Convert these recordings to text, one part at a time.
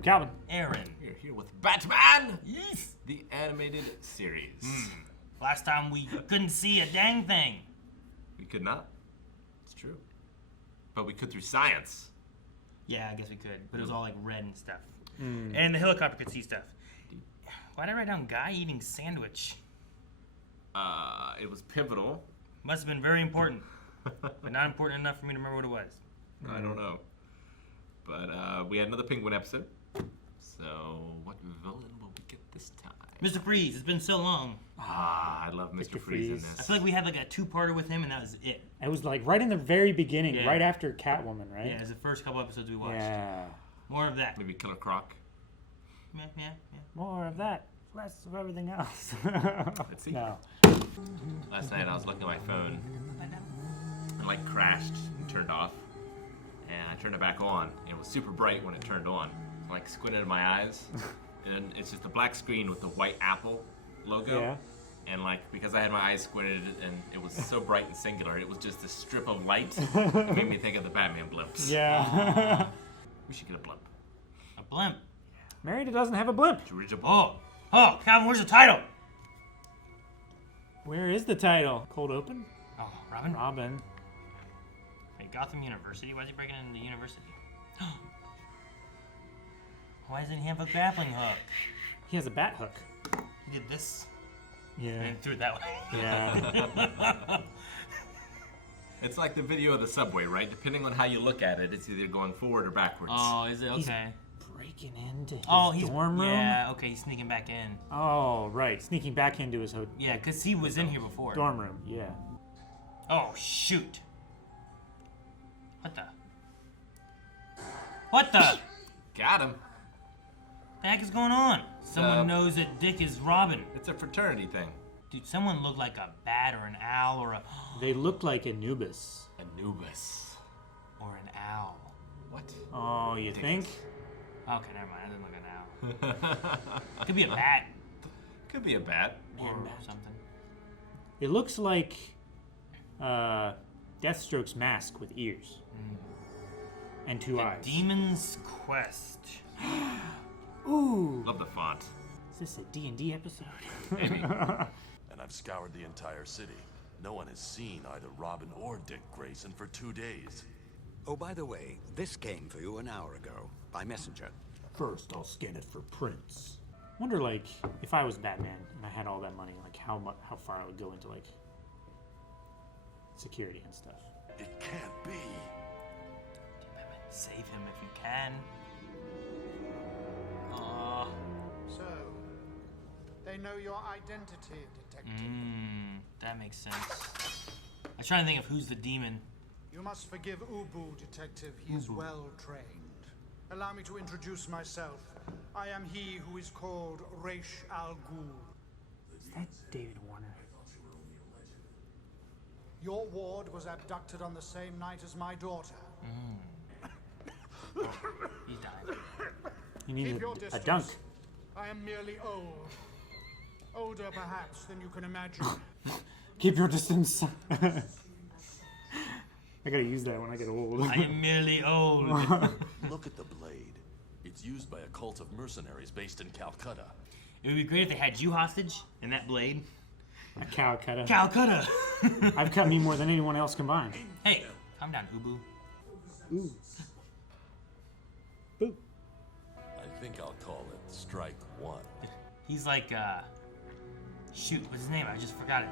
I'm Calvin. Aaron. We're here with Batman, Yes. the animated series. Last time we couldn't see a dang thing. We could not. It's true. But we could through science. Yeah, I guess we could, but it was all like red and stuff. And the helicopter could see stuff. Why'd I write down guy eating sandwich? It was pivotal. Must have been very important, but not important enough for me to remember what it was. I don't know. But we had another Penguin episode. So what villain will we get this time? Mr. Freeze, it's been so long. I love Mr. Freeze in Freeze. this. I feel like we had like a two-parter with him, and that was it. It was like right in the very beginning, Yeah. right after Catwoman, right? Yeah, it was the first couple episodes we watched. Yeah. More of that. Maybe Killer Croc. Yeah. More of that, less of everything else. Let's see. No. Last night I was looking at my phone and like crashed and turned off. And I turned it back on. And it was super bright when it turned on. So I like squinted my eyes. And it's just a black screen with the white Apple logo. Yeah. And like, because I had my eyes squinted and it was so bright and singular, it was just a strip of light. It made me think of the Batman blimps. Yeah. We should get a blimp. A blimp. Marietta doesn't have a blimp. Oh, Calvin, where's the title? Where is the title? Cold open? Oh, Robin? Robin. Wait, Gotham University? Why is he breaking into the university? Why doesn't he have a grappling hook? He has a bat hook. He did this Yeah. and threw it that way. Yeah. It's like the video of the subway, right? Depending on how you look at it, it's either going forward or backwards. Oh, is it? He's Okay. breaking into his He's dorm room? Yeah, okay, he's sneaking back in. Oh, right. Sneaking back into his Yeah, because he was in here before. dorm room. Yeah. Oh, shoot. What the? What the? Got him. The heck is going on? Someone knows that Dick is Robin. It's a fraternity thing. Dude, someone looked like a bat or an owl or a... They look like Anubis. Anubis. or an owl. What? Oh, you think? Okay, never mind. It doesn't look like an owl. Could be a bat. Could be a bat. Or Man bat. something. It looks like Deathstroke's mask with ears. And two eyes. Demon's Quest. Ooh. Love the font. Is this a D&D episode? Maybe. And I've scoured the entire city. No one has seen either Robin or Dick Grayson for 2 days. Oh, by the way, this came for you an hour ago, by messenger. First, I'll scan it for prints. Wonder, like, if I was Batman and I had all that money, like, how far I would go into, like, security and stuff. It can't be. Save him if you can. So, they know your identity, Detective. That makes sense. I was trying to think of who's the demon. You must forgive Ubu, Detective. He is well trained. Allow me to introduce myself. I am he who is called Raish Al Ghul. Is that David Warner? Your ward was abducted on the same night as my daughter. He's dying. You need Keep your a distance. dunk. I am merely old. Older, perhaps, than you can imagine. Keep your distance. I gotta use that when I get old. I am merely old. Look at the blade. It's used by a cult of mercenaries based in Calcutta. It would be great if they had you hostage and that blade. A Calcutta. Calcutta! I've cut me more than anyone else combined. Hey, calm down, Ubu. Ooh. Boo. I think I'll call it Strike One. He's like, shoot, what's his name? I just forgot it.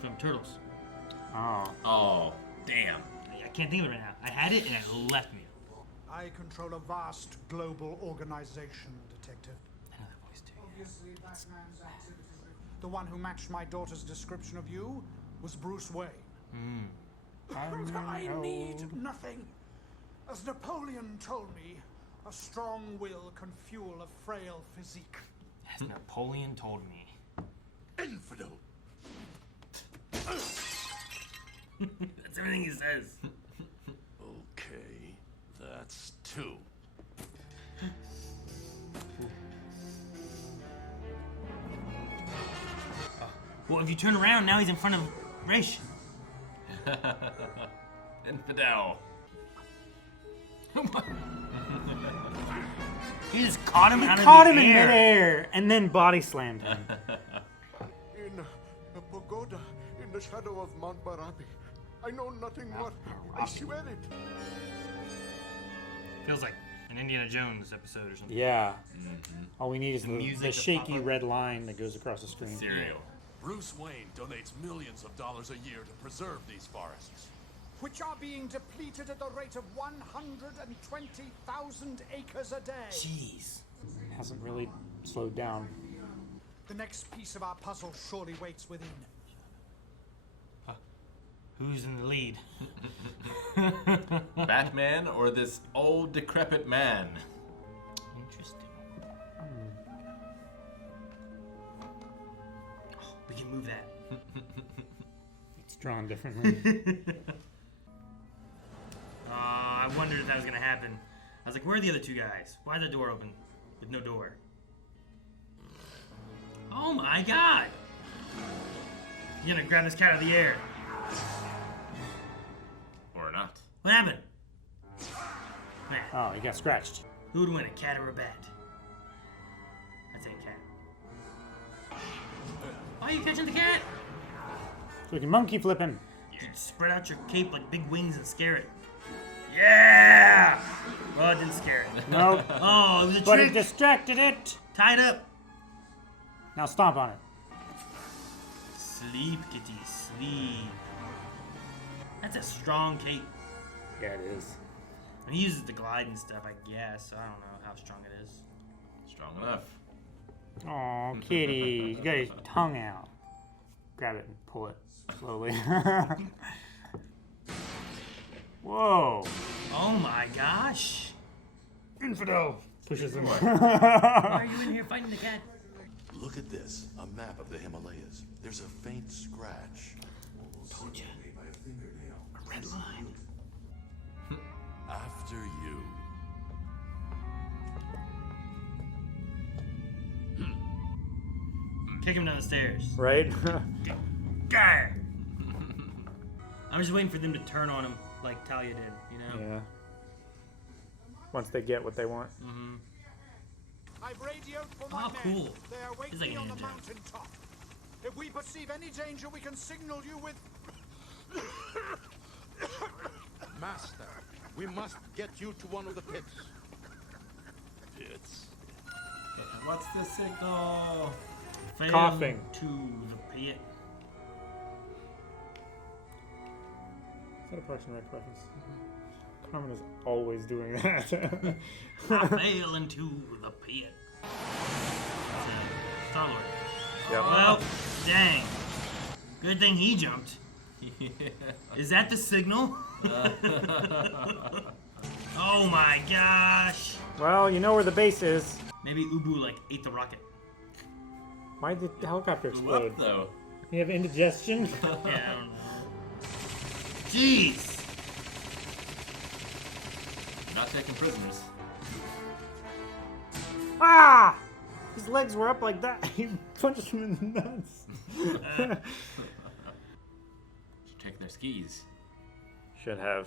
From Turtles. Oh. Oh, damn. I can't think of it right now. I had it and it left me. I control a vast global organization, Detective. I know that voice too. Obviously, Batman's activities. The one who matched my daughter's description of you was Bruce Wayne. I need nothing. As Napoleon told me, a strong will can fuel a frail physique. As Napoleon told me. Infidel! That's everything he says. Okay, that's 2. Well, if you turn around, now he's in front of Raish. Infidel. He just caught him out Caught of him the in air. midair and then body slammed him. In a pagoda in the shadow of Mount Barabi. I know nothing more. I swear it. Feels like an Indiana Jones episode or something. Yeah. All we need is the music to shaky pop up. red line that goes across the screen. Cereal. Bruce Wayne donates millions of dollars a year to preserve these forests. Which are being depleted at the rate of 120,000 acres a day. Jeez. Hasn't really slowed down. The next piece of our puzzle surely waits within. Who's in the lead? Batman or this old decrepit man? Interesting. Oh, we can move that. It's drawn differently. I wondered if that was gonna happen. I was like, where are the other two guys? Why is the door open with no door? Oh my god! You're gonna grab this cat out of the air. Or not? What happened? Man, Oh, he got scratched. who would win, a cat or a bat? I'd say cat. Why are you catching the cat? So we can monkey flip him. Dude, spread out your cape like big wings and scare it. Yeah! Well, it didn't scare it. Nope. Oh, it was a But trick. it distracted it. Tied up. Now stomp on it. Sleep, kitty, sleep. That's a strong cape. Yeah, it is. And he uses the glide and stuff, I guess. So I don't know how strong it is. Strong enough. Aw, kitty. He's got his tongue out. Grab it and pull it slowly. Whoa. Oh my gosh. Infidel. Pushes him. Why are you in here fighting the cat? Look at this, a map of the Himalayas. There's a faint scratch. Told ya. A red line. After you. Kick him down the stairs. Right? Gah! I'm just waiting for them to turn on him like Talia did, you know? Yeah. Once they get what they want. I've radioed for my Oh, men. cool. They are waiting He's like a on the ninja. mountain top. If we perceive any danger, we can signal you with... Master, we must get you to one of the pits. Pits. What's the signal? Fail Coughing. to the pit. Is that a Parks and Rec reference? Carmen is always doing that. I fell into the pit. Star-Lord. Yep. Well, dang. Good thing he jumped. Is that the signal? Oh my gosh. Well, you know where the base is. Maybe Ubu like ate the rocket. Why did the helicopter explode? What though? You have indigestion? Yeah, I don't know. Jeez. Not taking prisoners. Ah! His legs were up like that. He punched him in the nuts. Should take their skis. Should have.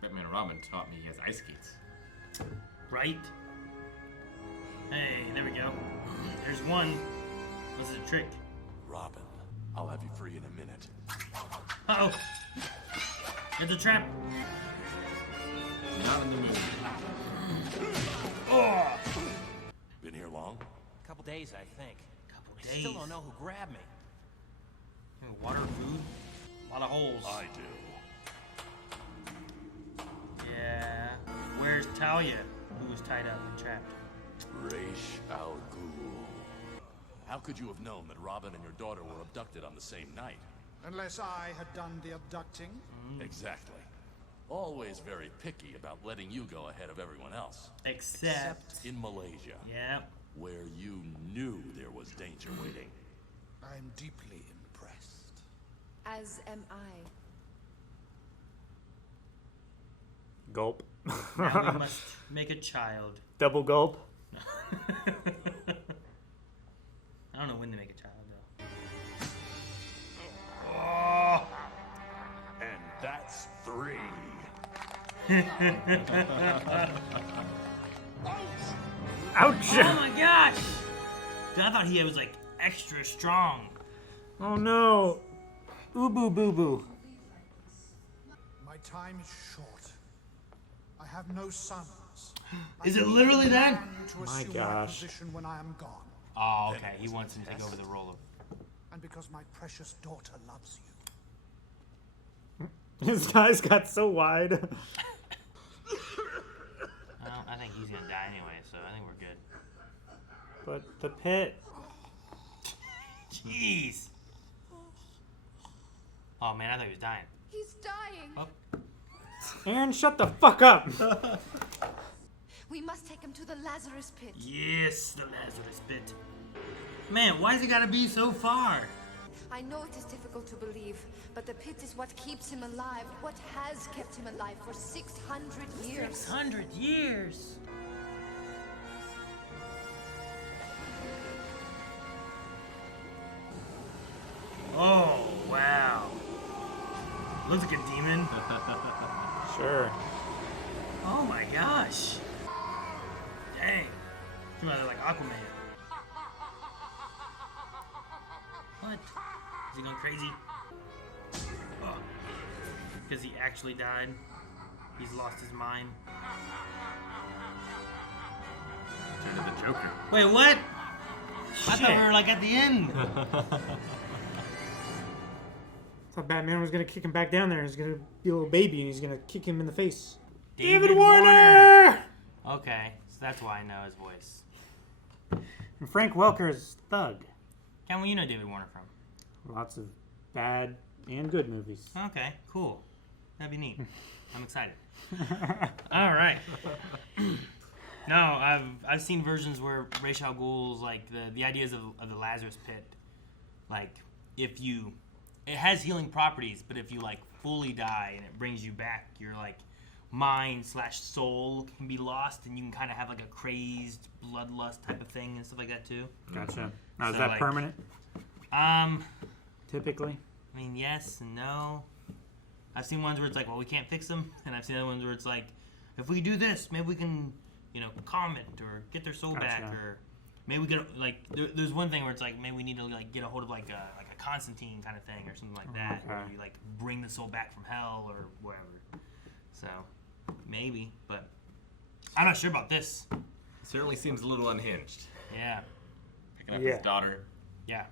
Batman and Robin taught me he has ice skates. Right? Hey, there we go. There's one. This is a trick. Robin, I'll have you free in a minute. Uh-oh. It's a trap. Not in the movie. Oh! Been here long? Couple days, I think. Couple I days. still don't know who grabbed me. Water, food, a lot of holes. I do. Yeah. Where's Talia, who was tied up and trapped? Raish Al Ghul. How could you have known that Robin and your daughter were abducted on the same night? Unless I had done the abducting. Exactly. Always very picky about letting you go ahead of everyone else. Except. In Malaysia, Yeah. where you knew there was danger waiting. I am deeply impressed. As am I. Gulp. Now we must make a child. Double gulp. I don't know when to make a child, though. Oh! And that's 3. Ouch! Oh my gosh! Dude, I thought he was like extra strong. Oh no! Ubu boo boo. My time is short. I have no sons. Is it literally that? My gosh. Position when I am gone. Oh, okay. He wants him to take over the role of. And because my precious daughter loves you. His eyes got so wide. Well, I think he's gonna die anyway, so I think we're good. But the pit. Jeez. Oh man, I thought he was dying. He's dying. Oh. Aaron, shut the fuck up! We must take him to the Lazarus Pit. Yes, the Lazarus Pit. Man, why has it gotta be so far? I know it is difficult to believe, but the pit is what keeps him alive, what has kept him alive for 600 years. 600 years. Oh, wow. Looks like a demon. Sure. Oh my gosh. Dang. You know, like Aquaman. What? Is he going crazy? Oh. Because he actually died. He's lost his mind. Turn to the Joker. Wait, what? I Shit. thought we were like at the end. Thought Batman was gonna kick him back down there. He's gonna be a little baby and he's gonna kick him in the face. David Warner! Okay, so that's why I know his voice. And Frank Welker's Thug. Ken, where you know David Warner from? Lots of bad and good movies. Okay, cool. That'd be neat. I'm excited. All right. No, I've seen versions where Ra's al Ghul's like the ideas of the Lazarus Pit, like if you, it has healing properties, but if you like fully die and it brings you back, your like mind/soul can be lost, and you can kind of have like a crazed bloodlust type of thing and stuff like that too. Gotcha. Now, is So, that like, permanent? Typically. I mean, yes and no. I've seen ones where it's like, well, we can't fix them, and I've seen other ones where it's like, if we do this, maybe we can, calm it or get their soul back, or maybe we get like. There's one thing where it's like, maybe we need to like get a hold of like a Constantine kind of thing or something like that, where you like bring the soul back from hell or whatever. So maybe, but I'm not sure about this. It certainly seems a little unhinged. Yeah. Picking up his daughter. Yeah.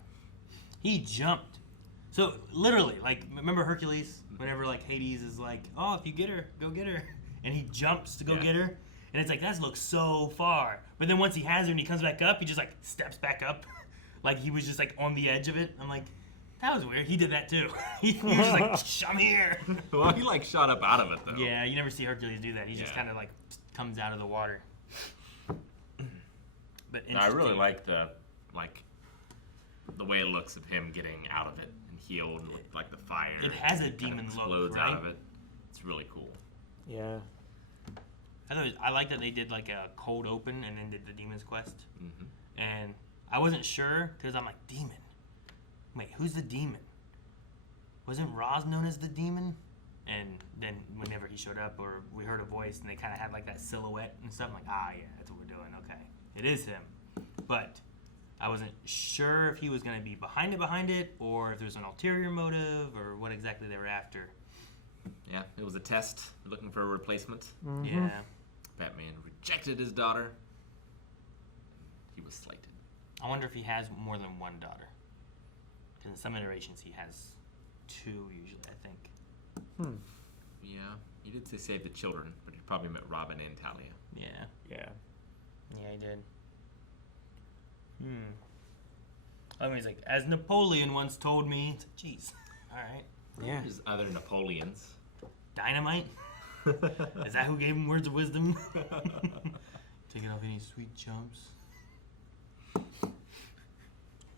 He jumped. So literally, like, remember Hercules? Whenever like Hades is like, oh, if you get her, go get her, and he jumps to go get her, and it's like that looks so far. But then once he has her and he comes back up, he just like steps back up, like he was just like on the edge of it. I'm like, that was weird. He did that too. he was just like, Shh, I'm here. Well, he like shot up out of it though. Yeah, you never see Hercules do that. He just kind of like comes out of the water. But I really like the way it looks of him getting out of it and healed, like the fire. It has a kind of demon look, explodes right? out of it. It's really cool. Yeah. I like that they did like a cold open and then did the Demon's Quest. Mm-hmm. And I wasn't sure because I'm like, Demon? Wait, who's the Demon? Wasn't Roz known as the Demon? And then whenever he showed up or we heard a voice and they kind of had like that silhouette and stuff, I'm like, yeah, that's what we're doing. Okay, it is him. But I wasn't sure if he was going to be behind it or if there's an ulterior motive or what exactly they were after. Yeah, it was a test. Looking for a replacement. Mm-hmm. Yeah. Batman rejected his daughter. He was slighted. I wonder if he has more than one daughter. Because in some iterations he has two usually, I think. Yeah, he did say save the children, but he probably meant Robin and Talia. Yeah. Yeah. Yeah, he did. I mean, he's like, as Napoleon once told me. It's like, jeez. All right. Yeah. There's other Napoleons. Dynamite? Is that who gave him words of wisdom? Taking off any sweet chumps.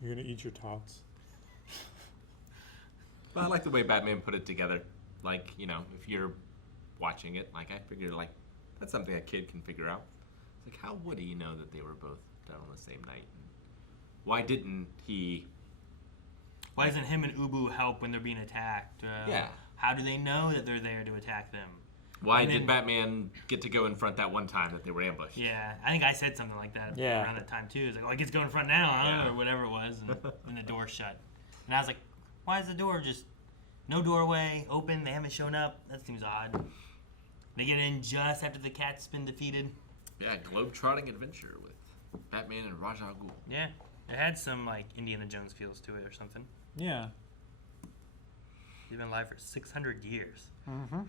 You're gonna eat your tots. But I like the way Batman put it together. Like, if you're watching it, like I figured, like that's something a kid can figure out. It's like, how would he know that they were both done on the same night? Why didn't he? Why doesn't him and Ubu help when they're being attacked? Yeah. How do they know that they're there to attack them? Why did Batman get to go in front that one time that they were ambushed? Yeah, I think I said something like that around that time too. It's like, oh, I get to go in front now, huh? Or whatever it was, and the door shut. And I was like, why is the door just no doorway, open, they haven't shown up? That seems odd. They get in just after the cat's been defeated. Yeah, globe-trotting adventure with Batman and Ra's al Ghul. Yeah, it had some like Indiana Jones feels to it or something. Yeah. He's been alive for 600 years. Mm-hmm.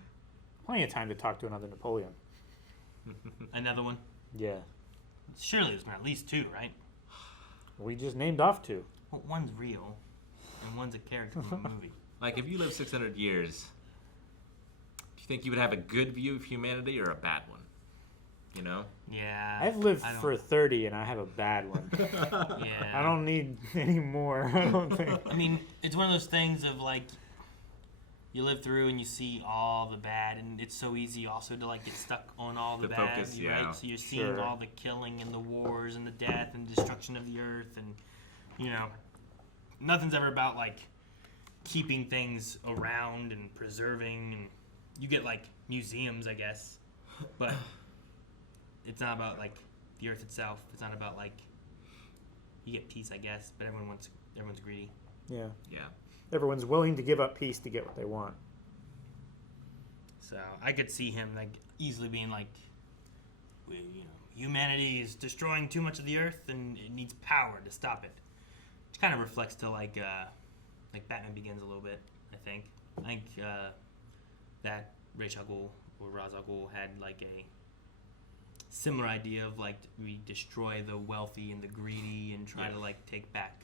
Plenty of time to talk to another Napoleon. Another one? Yeah. Surely there's been at least 2, right? We just named off 2. Well, one's real, and one's a character from a movie. Like, if you live 600 years, do you think you would have a good view of humanity or a bad one? You know? Yeah. I've lived for 30, and I have a bad one. Yeah. I don't need any more, I don't think. I mean, it's one of those things of, like, you live through and you see all the bad, and it's so easy also to, like, get stuck on all the bad, focus, right? So you're seeing all the killing and the wars and the death and destruction of the earth, and, you know, nothing's ever about, like, keeping things around and preserving, and you get, like, museums, I guess, but it's not about, like, the earth itself. It's not about, like, you get peace, I guess, but everyone's greedy. Yeah. Yeah. Everyone's willing to give up peace to get what they want. So I could see him like easily being like, humanity is destroying too much of the earth and it needs power to stop it. Which kind of reflects to like Batman Begins a little bit. I think that Ra's al Ghul or Ra's al Ghul had like a similar idea of like we destroy the wealthy and the greedy and try to like take back,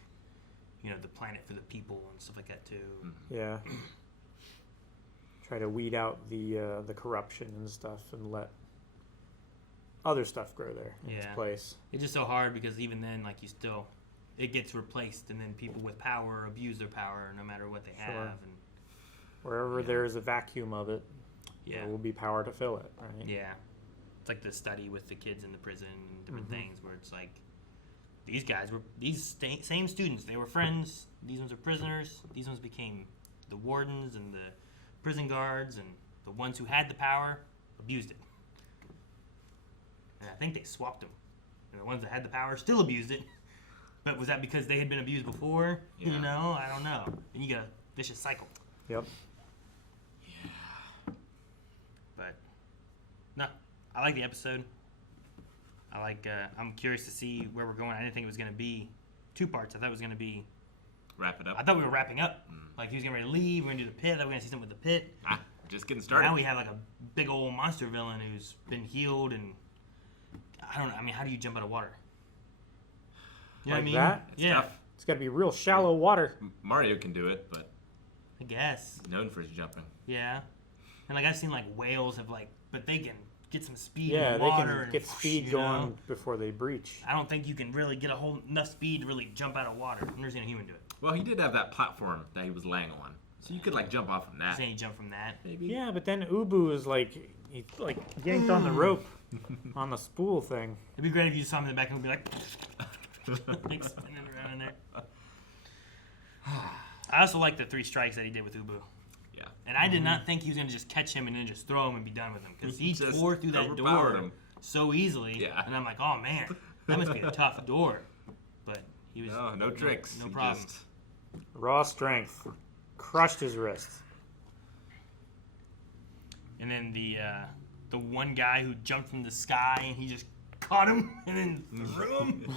the planet for the people and stuff like that too. Yeah. Try to weed out the corruption and stuff and let other stuff grow there in its place. It's just so hard because even then, like it gets replaced, and then people with power abuse their power no matter what they have. And wherever there's a vacuum of it, there will be power to fill it, right? Yeah. It's like the study with the kids in the prison and different things where it's like, these guys were same students. They were friends. These ones are prisoners. These ones became the wardens and the prison guards, and the ones who had the power abused it. And I think they swapped them. And the ones that had the power still abused it. But was that because they had been abused before? Yeah. I don't know. And you get a vicious cycle. Yep. Yeah. But no, I like the episode. I'm curious to see where we're going. I didn't think it was going to be 2 parts. I thought it was going to be... Wrap it up. I thought we were wrapping up. Like, he was getting ready to leave. We're going to do the pit. I thought we were going to see something with the pit. Just getting started. Now we have, like, a big old monster villain who's been healed, and... I don't know. I mean, how do you jump out of water? You know what I mean? That? Yeah. Tough. It's got to be real shallow water. Mario can do it, but... I guess. He's known for his jumping. Yeah. And, like, I've seen, like, whales have, like... But they can... get some speed Yeah, in the they water can get speed going before they breach. I don't think you can really get enough speed to really jump out of water. I've never seen a human do it. Well, he did have that platform that he was laying on, so you could like jump off from that. Saying he jumped from that, maybe. Yeah, but then Ubu is like he yanked on the rope on the spool thing. It'd be great if you saw him in the back and would be like, like spinning around in there. I also like the 3 strikes that he did with Ubu. Yeah. And I did not think he was going to just catch him and then just throw him and be done with him. Because he Just tore through that overpowered door him. so easily. Yeah. And I'm like, oh, man, that must be a tough door. But he was... No tricks. No He problem. just- Raw strength. Crushed his wrist. And then the one guy who jumped from the sky and he just caught him and then threw him.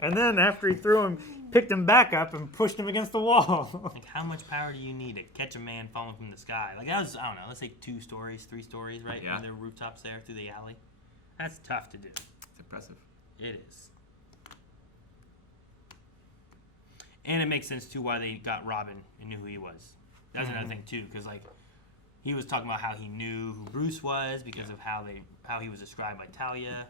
And then after he threw him, picked him back up and pushed him against the wall. Like, how much power do you need to catch a man falling from the sky? Like, that was, I don't know, let's say 2 stories, 3 stories, right? Yeah. From their rooftops there through the alley. That's tough to do. It's impressive. It is. And it makes sense, too, why they got Robin and knew who he was. That's another thing, too, because, like, he was talking about how he knew who Bruce was because of how he was described by Talia.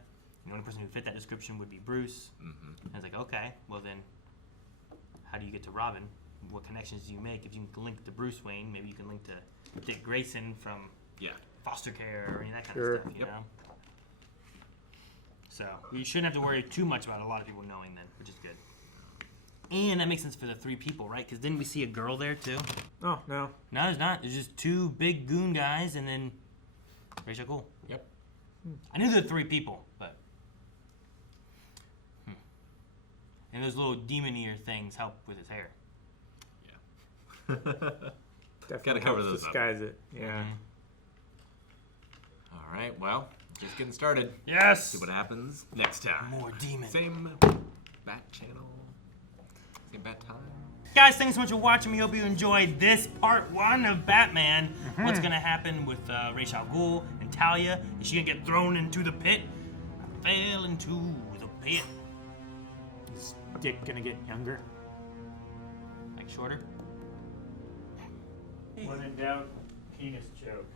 The only person who fit that description would be Bruce. And I was like, okay, well then, how do you get to Robin? What connections do you make? If you can link to Bruce Wayne, maybe you can link to Dick Grayson from foster care or any of that kind of stuff, you know? So, we shouldn't have to worry too much about a lot of people knowing then, which is good. And that makes sense for the 3 people, right? Because didn't we see a girl there, too? Oh, no. No, there's not. There's just 2 big goon guys, and then Ra's al Ghul. Yep. I knew there were 3 people, but. And those little demon ear things help with his hair. Definitely Gotta cover helps those up. disguise it. Yeah. All right, well, just getting started. Yes! See what happens next time. More demons. Same bat channel. Same bat time. Guys, thanks so much for watching. We hope you enjoyed this part 1 of Batman. What's gonna happen with Ra's al Ghul and Talia? Is she gonna get thrown into the pit? Fell into the pit. Is Dick gonna get younger? Like shorter? When in doubt, penis joke.